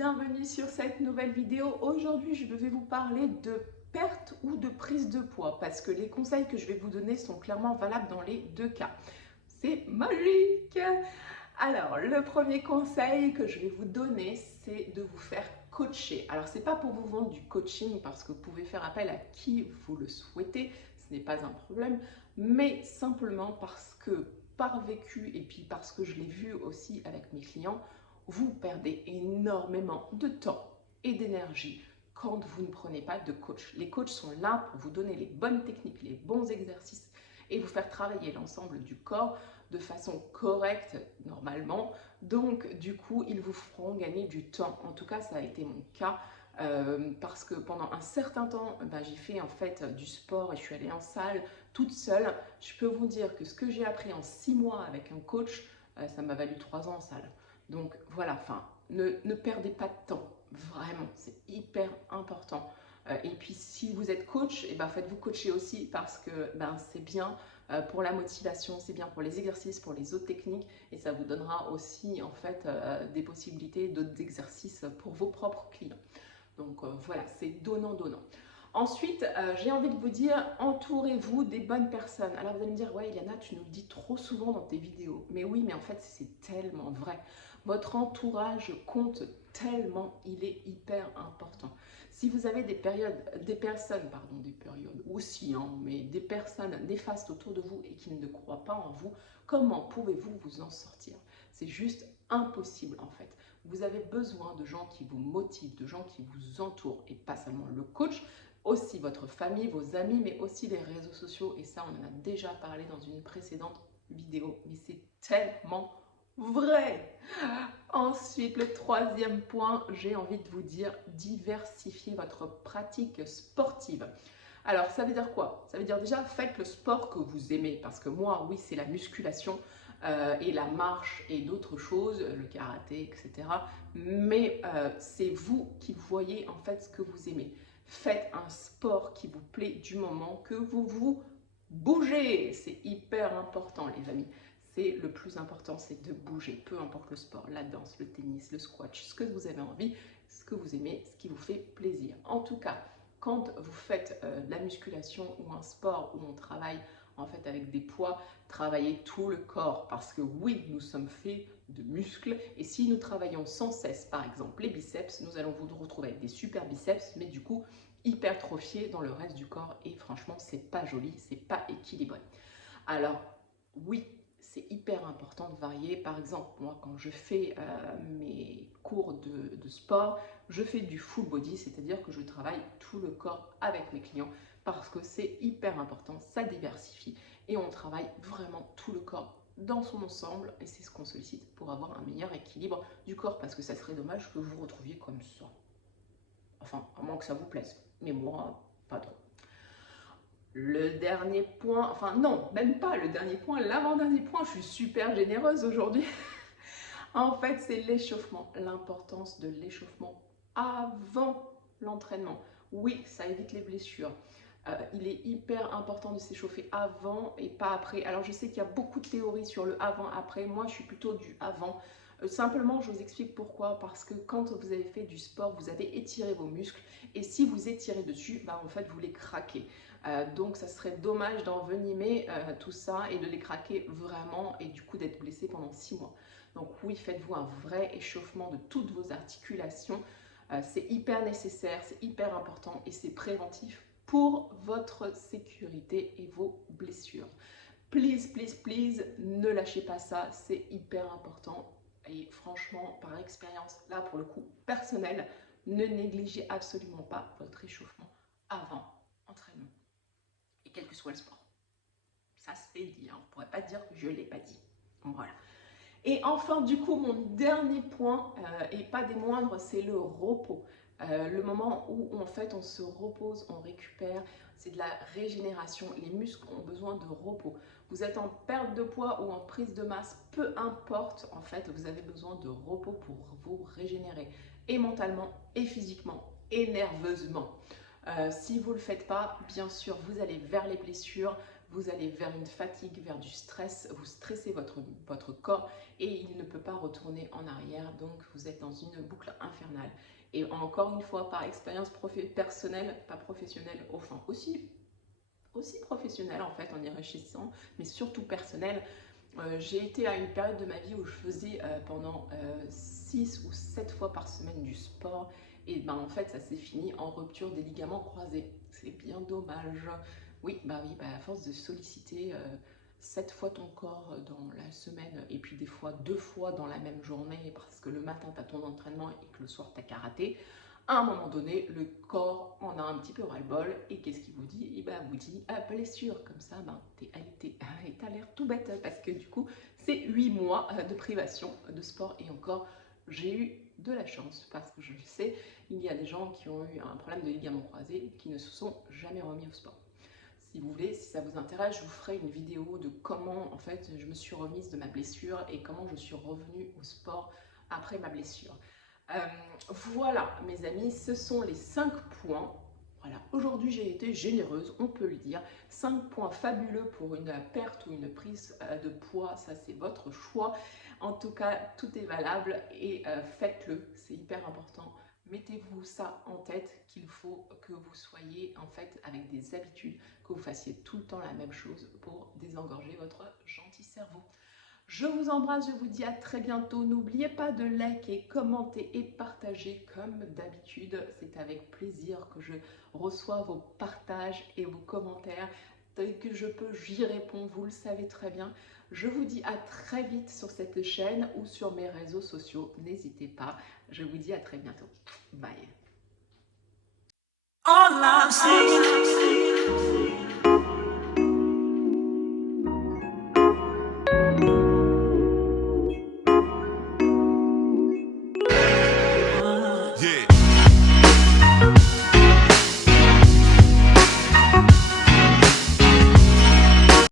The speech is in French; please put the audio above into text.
bienvenue sur cette nouvelle vidéo. Aujourd'hui, je vais vous parler de perte ou de prise de poids parce que les conseils que je vais vous donner sont clairement valables dans les deux cas. C'est magique! Alors, le premier conseil que je vais vous donner, c'est de vous faire coacher. Alors, c'est pas pour vous vendre du coaching parce que vous pouvez faire appel à qui vous le souhaitez, ce n'est pas un problème, mais simplement parce que par vécu et puis parce que je l'ai vu aussi avec mes clients, vous perdez énormément de temps et d'énergie quand vous ne prenez pas de coach. Les coachs sont là pour vous donner les bonnes techniques, les bons exercices et vous faire travailler l'ensemble du corps de façon correcte normalement. Donc du coup, ils vous feront gagner du temps. En tout cas, ça a été mon cas parce que pendant un certain temps, j'ai fait en fait du sport et je suis allée en salle toute seule. Je peux vous dire que ce que j'ai appris en 6 mois avec un coach, ça m'a valu 3 ans en salle. Donc voilà, enfin, ne perdez pas de temps, vraiment, c'est hyper important. Et puis si vous êtes coach, faites-vous coacher aussi parce que c'est bien pour la motivation, c'est bien pour les exercices, pour les autres techniques et ça vous donnera aussi en fait des possibilités d'autres exercices pour vos propres clients. Donc voilà, c'est donnant-donnant. Ensuite, j'ai envie de vous dire, entourez-vous des bonnes personnes. Alors vous allez me dire, ouais Iliana, tu nous le dis trop souvent dans tes vidéos. Mais oui, mais en fait c'est tellement vrai. Votre entourage compte tellement, il est hyper important. Si vous avez des personnes aussi, mais des personnes néfastes autour de vous et qui ne croient pas en vous, comment pouvez-vous vous en sortir? C'est juste impossible en fait. Vous avez besoin de gens qui vous motivent, de gens qui vous entourent et pas seulement le coach, aussi votre famille, vos amis, mais aussi les réseaux sociaux. Et ça, on en a déjà parlé dans une précédente vidéo, mais c'est tellement vrai. Ensuite, le troisième point, j'ai envie de vous dire, diversifiez votre pratique sportive. Alors, ça veut dire quoi? Ça veut dire déjà, faites le sport que vous aimez. Parce que moi, oui, c'est la musculation et la marche et d'autres choses, le karaté, etc. Mais c'est vous qui voyez en fait ce que vous aimez. Faites un sport qui vous plaît du moment que vous bougez. C'est hyper important, les amis. C'est le plus important, c'est de bouger. Peu importe le sport, la danse, le tennis, le squash, ce que vous avez envie, ce que vous aimez, ce qui vous fait plaisir. En tout cas, quand vous faites de la musculation ou un sport où on travaille en fait avec des poids, travaillez tout le corps parce que oui, nous sommes faits de muscles et si nous travaillons sans cesse, par exemple les biceps, nous allons vous retrouver avec des super biceps, mais du coup hypertrophiés dans le reste du corps et franchement, c'est pas joli, c'est pas équilibré. Alors oui, c'est hyper important de varier. Par exemple, moi, quand je fais mes cours de sport, je fais du full body, c'est-à-dire que je travaille tout le corps avec mes clients parce que c'est hyper important, ça diversifie et on travaille vraiment tout le corps dans son ensemble et c'est ce qu'on sollicite pour avoir un meilleur équilibre du corps parce que ça serait dommage que vous vous retrouviez comme ça. Enfin, à moins que ça vous plaise, mais moi, pas trop. Le dernier point, enfin non, même pas le dernier point, l'avant-dernier point, je suis super généreuse aujourd'hui. En fait, c'est l'échauffement, l'importance de l'échauffement avant l'entraînement. Oui, ça évite les blessures. Il est hyper important de s'échauffer avant et pas après. Alors, je sais qu'il y a beaucoup de théories sur le avant-après. Moi, je suis plutôt du avant. Simplement, je vous explique pourquoi. Parce que quand vous avez fait du sport, vous avez étiré vos muscles. Et si vous étirez dessus, en fait, vous les craquez. Donc, ça serait dommage d'envenimer tout ça et de les craquer vraiment et du coup d'être blessé pendant 6 mois. Donc oui, faites-vous un vrai échauffement de toutes vos articulations. C'est hyper nécessaire, c'est hyper important et c'est préventif pour votre sécurité et vos blessures. Please, please, please, ne lâchez pas ça, c'est hyper important. Et franchement, par expérience, là pour le coup personnel, ne négligez absolument pas votre échauffement avant entraînement. Et quel que soit le sport. Ça se fait dire, on ne pourrait pas dire que je ne l'ai pas dit. Voilà. Et enfin, du coup, mon dernier point, et pas des moindres, c'est le repos. Le moment où en fait on se repose, on récupère, c'est de la régénération. Les muscles ont besoin de repos. Vous êtes en perte de poids ou en prise de masse, peu importe, en fait, vous avez besoin de repos pour vous régénérer, et mentalement, et physiquement, et nerveusement. Si vous ne le faites pas, bien sûr, vous allez vers les blessures, vous allez vers une fatigue, vers du stress, vous stressez votre corps et il ne peut pas retourner en arrière, donc vous êtes dans une boucle infernale. Et encore une fois, par expérience personnelle, pas professionnelle, enfin aussi professionnelle en fait en y réfléchissant, mais surtout personnelle. J'ai été à une période de ma vie où je faisais pendant 6 ou 7 fois par semaine du sport et ben, en fait ça s'est fini en rupture des ligaments croisés. C'est bien dommage. Oui, à force de solliciter 7 fois ton corps dans la semaine et puis des fois 2 fois dans la même journée parce que le matin tu as ton entraînement et que le soir tu as karaté, à un moment donné, le corps en a un petit peu ras-le-bol et qu'est-ce qu'il vous dit? Il vous dit blessure, comme ça, t'es alité et t'as l'air tout bête parce que du coup, c'est 8 mois de privation de sport et encore, j'ai eu de la chance parce que je le sais, il y a des gens qui ont eu un problème de ligament croisé qui ne se sont jamais remis au sport. Si vous voulez, si ça vous intéresse, je vous ferai une vidéo de comment en fait je me suis remise de ma blessure et comment je suis revenue au sport après ma blessure. Voilà mes amis, ce sont les 5 points. Voilà, aujourd'hui j'ai été généreuse, on peut le dire. 5 points fabuleux pour une perte ou une prise de poids, ça c'est votre choix. En tout cas, tout est valable et faites-le, c'est hyper important. Mettez-vous ça en tête qu'il faut que vous soyez en fait avec des habitudes, que vous fassiez tout le temps la même chose pour désengorger votre gentil cerveau. Je vous embrasse, je vous dis à très bientôt. N'oubliez pas de liker, commenter et partager comme d'habitude. C'est avec plaisir que je reçois vos partages et vos commentaires. Dès que je peux, j'y réponds, vous le savez très bien. Je vous dis à très vite sur cette chaîne ou sur mes réseaux sociaux. N'hésitez pas. Je vous dis à très bientôt. Bye. All I'm saying. Yeah.